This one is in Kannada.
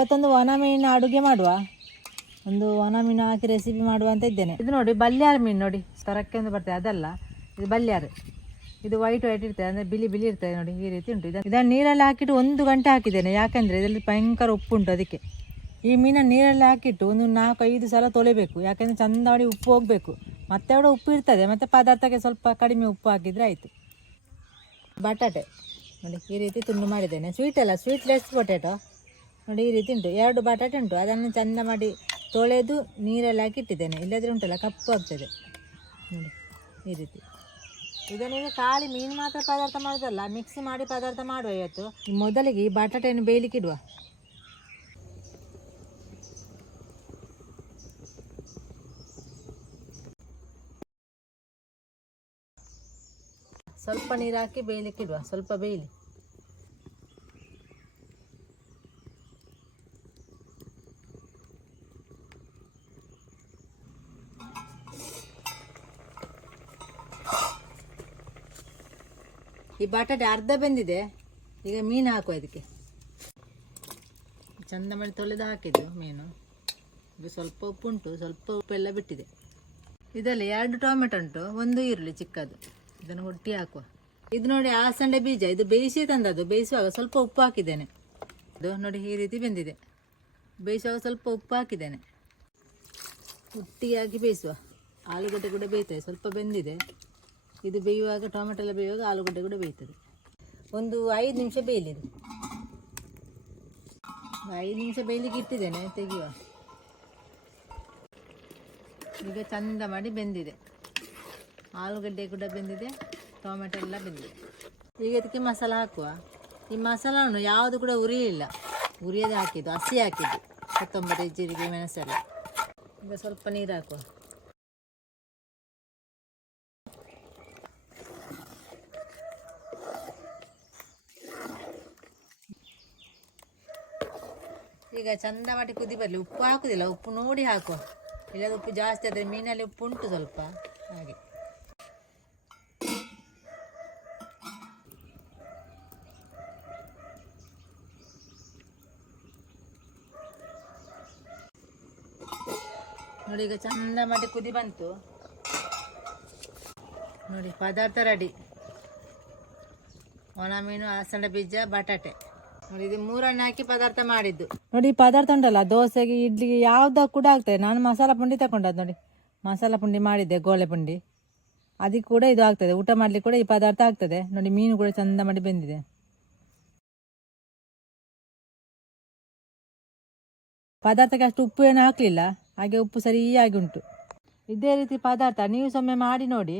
ಇವತ್ತೊಂದು ಒಣ ಮೀನು ಅಡುಗೆ ಮಾಡುವ. ಒಂದು ಒಣ ಮೀನು ಹಾಕಿ ರೆಸಿಪಿ ಮಾಡುವ ಅಂತ ಇದ್ದೇನೆ. ಇದು ನೋಡಿ, ಬಲ್ಯಾರ ಮೀನು ನೋಡಿ. ತರಕ್ಕೆ ಒಂದು ಬರ್ತದೆ, ಅದಲ್ಲ. ಇದು ಬಲ್ಯಾರು. ಇದು ವೈಟ್ ವೈಟ್ ಇರ್ತದೆ, ಅಂದರೆ ಬಿಳಿ ಬಿಳಿ ಇರ್ತದೆ ನೋಡಿ, ಈ ರೀತಿ ಉಂಟು. ಇದನ್ನು ಇದನ್ನು ನೀರಲ್ಲಿ ಹಾಕಿಟ್ಟು ಒಂದು ಗಂಟೆ ಹಾಕಿದ್ದೇನೆ. ಯಾಕೆಂದರೆ ಇದರಲ್ಲಿ ಭಯಂಕರ ಉಪ್ಪು ಉಂಟು ಅದಕ್ಕೆ. ಈ ಮೀನನ್ನು ನೀರಲ್ಲಿ ಹಾಕಿಟ್ಟು ಒಂದು ನಾಲ್ಕು ಐದು ಸಲ ತೊಳಿಬೇಕು. ಯಾಕೆಂದರೆ ಚಂದ ಮಾಡಿ ಉಪ್ಪು ಹೋಗಬೇಕು. ಮತ್ತೆ ಕೂಡ ಉಪ್ಪು ಇರ್ತದೆ. ಮತ್ತು ಪದಾರ್ಥಕ್ಕೆ ಸ್ವಲ್ಪ ಕಡಿಮೆ ಉಪ್ಪು ಹಾಕಿದರೆ ಆಯಿತು. ಬಟಾಟೆ. ನೋಡಿ, ಈ ರೀತಿ ತುಂಡು ಮಾಡಿದ್ದೇನೆ. ಸ್ವೀಟ್ ಅಲ್ಲ ಸ್ವೀಟ್ಲೆಸ್ ಪೊಟ್ಯಾಟೊ ನೋಡಿ, ಈ ರೀತಿ ಉಂಟು. ಎರಡು ಬಟಾಟೆ ಉಂಟು. ಅದನ್ನು ಚಂದ ಮಾಡಿ ತೊಳೆದು ನೀರೆಲ್ಲ ಹಾಕಿ ಇಟ್ಟಿದ್ದೇನೆ ಇಲ್ಲದ್ರೆ ಉಂಟಲ್ಲ, ಕಪ್ಪು ಆಗ್ತದೆ. ನೋಡಿ, ಈ ರೀತಿ. ಇದನ್ನೀಗ ಖಾಲಿ ಮೀನು ಮಾತ್ರ ಪದಾರ್ಥ ಮಾಡೋದಲ್ಲ ಮಿಕ್ಸ್ ಮಾಡಿ ಪದಾರ್ಥ ಮಾಡುವ ಇವತ್ತು. ಮೊದಲಿಗೆ ಈ ಬಟಾಟೆಯನ್ನು ಬೇಯಲಿಕ್ಕಿಡುವ. ಸ್ವಲ್ಪ ನೀರು ಹಾಕಿ ಬೇಯಲಿಕ್ಕೆ ಇಡುವ ಸ್ವಲ್ಪ ಬೇಯಲಿ. ಈ ಬಟಾಟೆ ಅರ್ಧ ಬೆಂದಿದೆ. ಈಗ ಮೀನು ಹಾಕುವ ಅದಕ್ಕೆ ಚಂದ ಮಾಡಿ ತೊಳೆದು ಹಾಕಿದ್ದು ಮೀನು. ಇದು ಸ್ವಲ್ಪ ಉಪ್ಪುಂಟು, ಸ್ವಲ್ಪ ಉಪ್ಪೆಲ್ಲ ಬಿಟ್ಟಿದೆ. ಇದರಲ್ಲಿ ಎರಡು ಟೊಮೆಟೊ ಉಂಟು, ಒಂದು ಈರುಳ್ಳಿ ಚಿಕ್ಕದು. ಇದನ್ನು ಹುಟ್ಟಿ ಹಾಕುವ. ಇದು ನೋಡಿ ಆಸಂಡೆ ಬೀಜ. ಇದು ಬೇಯಿಸಿ ತಂದದ್ದು. ಬೇಯಿಸುವಾಗ ಸ್ವಲ್ಪ ಉಪ್ಪು ಹಾಕಿದ್ದೇನೆ. ಇದು ನೋಡಿ ಈ ರೀತಿ ಬೆಂದಿದೆ. ಬೇಯಿಸುವಾಗ ಸ್ವಲ್ಪ ಉಪ್ಪು ಹಾಕಿದ್ದೇನೆ. ಹುಟ್ಟಿಯಾಗಿ ಬೇಯಿಸುವ. ಆಲೂಗಡ್ಡೆ ಕೂಡ ಬೇಯ್ತದೆ ಸ್ವಲ್ಪ ಬೆಂದಿದೆ. ಇದು ಬೇಯುವಾಗ, ಟೊಮೆಟೊ ಎಲ್ಲ ಬೇಯುವಾಗ ಆಲೂಗಡ್ಡೆ ಕೂಡ ಬೇಯ್ತದೆ. ಒಂದು ಐದು ನಿಮಿಷ ಬೇಯಲಿ ಐದು ನಿಮಿಷ ಬೇಯಲಿಕ್ಕೆ ಇಟ್ಟಿದ್ದೇನೆ, ತೆಗೆಯುವ. ಈಗ ಚಂದ ಮಾಡಿ ಬೆಂದಿದೆ. ಆಲೂಗಡ್ಡೆ ಕೂಡ ಬೆಂದಿದೆ, ಟೊಮೆಟೊ ಎಲ್ಲ ಬೆಂದಿದೆ. ಈಗ ಇದಕ್ಕೆ ಮಸಾಲ ಹಾಕುವ. ಈ ಮಸಾಲವನ್ನು ಯಾವುದು ಕೂಡ ಉರಿಯಲಿಲ್ಲ ಉರಿಯದೆ ಹಾಕಿದ್ದು, ಹಸಿ ಹಾಕಿದ್ದು. ಕೊತ್ತಂಬರಿ, ಜೀರಿಗೆ, ಮೆಣಸೆಲ್ಲ. ಈಗ ಸ್ವಲ್ಪ ನೀರು ಹಾಕುವ. ಈಗ ಚಂದ ಮಾಡಿ ಕುದಿ ಬರಲಿ. ಉಪ್ಪು ಹಾಕುದಿಲ್ಲ. ಉಪ್ಪು ನೋಡಿ ಹಾಕುವ. ಇಲ್ಲದ ಉಪ್ಪು ಜಾಸ್ತಿ ಆದರೆ ಮೀನಲ್ಲಿ ಉಪ್ಪು ಉಂಟು ಸ್ವಲ್ಪ. ಹಾಗೆ. ನೋಡಿ ಈಗ ಚಂದ ಮಾಡಿ ಕುದಿ ಬಂತು. ನೋಡಿ ಪದಾರ್ಥ ರೆಡಿ ಒಣ ಮೀನು ಅಲಸಂಡೆ ಬೀಜ, ಬಟಾಟೆ. ನೋಡಿ, ಇದು ಮೂರನ್ನು ಹಾಕಿ ಪದಾರ್ಥ ಮಾಡಿದ್ದು. ನೋಡಿ, ಈ ಉಂಟಲ್ಲ, ದೋಸೆಗೆ, ಇಡ್ಲಿಗೆ ಯಾವ್ದು ಕೂಡ ಆಗ್ತದೆ. ನಾನು ಮಸಾಲ ಪುಂಡಿ ತಗೊಂಡದ್ದು ನೋಡಿ. ಮಸಾಲಾ ಪುಂಡಿ ಮಾಡಿದ್ದೆ ಗೋಳೆ ಪುಂಡಿ. ಅದಕ್ಕೆ ಕೂಡ ಇದು ಆಗ್ತದೆ, ಊಟ ಮಾಡ್ಲಿಕ್ಕೆ ಕೂಡ ಈ ಪದಾರ್ಥ ಆಗ್ತದೆ. ನೋಡಿ, ಮೀನು ಕೂಡ ಚಂದ ಮಾಡಿ ಬೆಂದಿದೆ. ಪದಾರ್ಥಕ್ಕೆ ಅಷ್ಟು ಉಪ್ಪು ಏನು ಹಾಕಲಿಲ್ಲ, ಹಾಗೆ ಉಪ್ಪು ಸರಿಯಾಗಿ ಉಂಟು. ಇದೇ ರೀತಿ ಪದಾರ್ಥ, ನೀವು ಸೊಮ್ಮೆ ಮಾಡಿ ನೋಡಿ.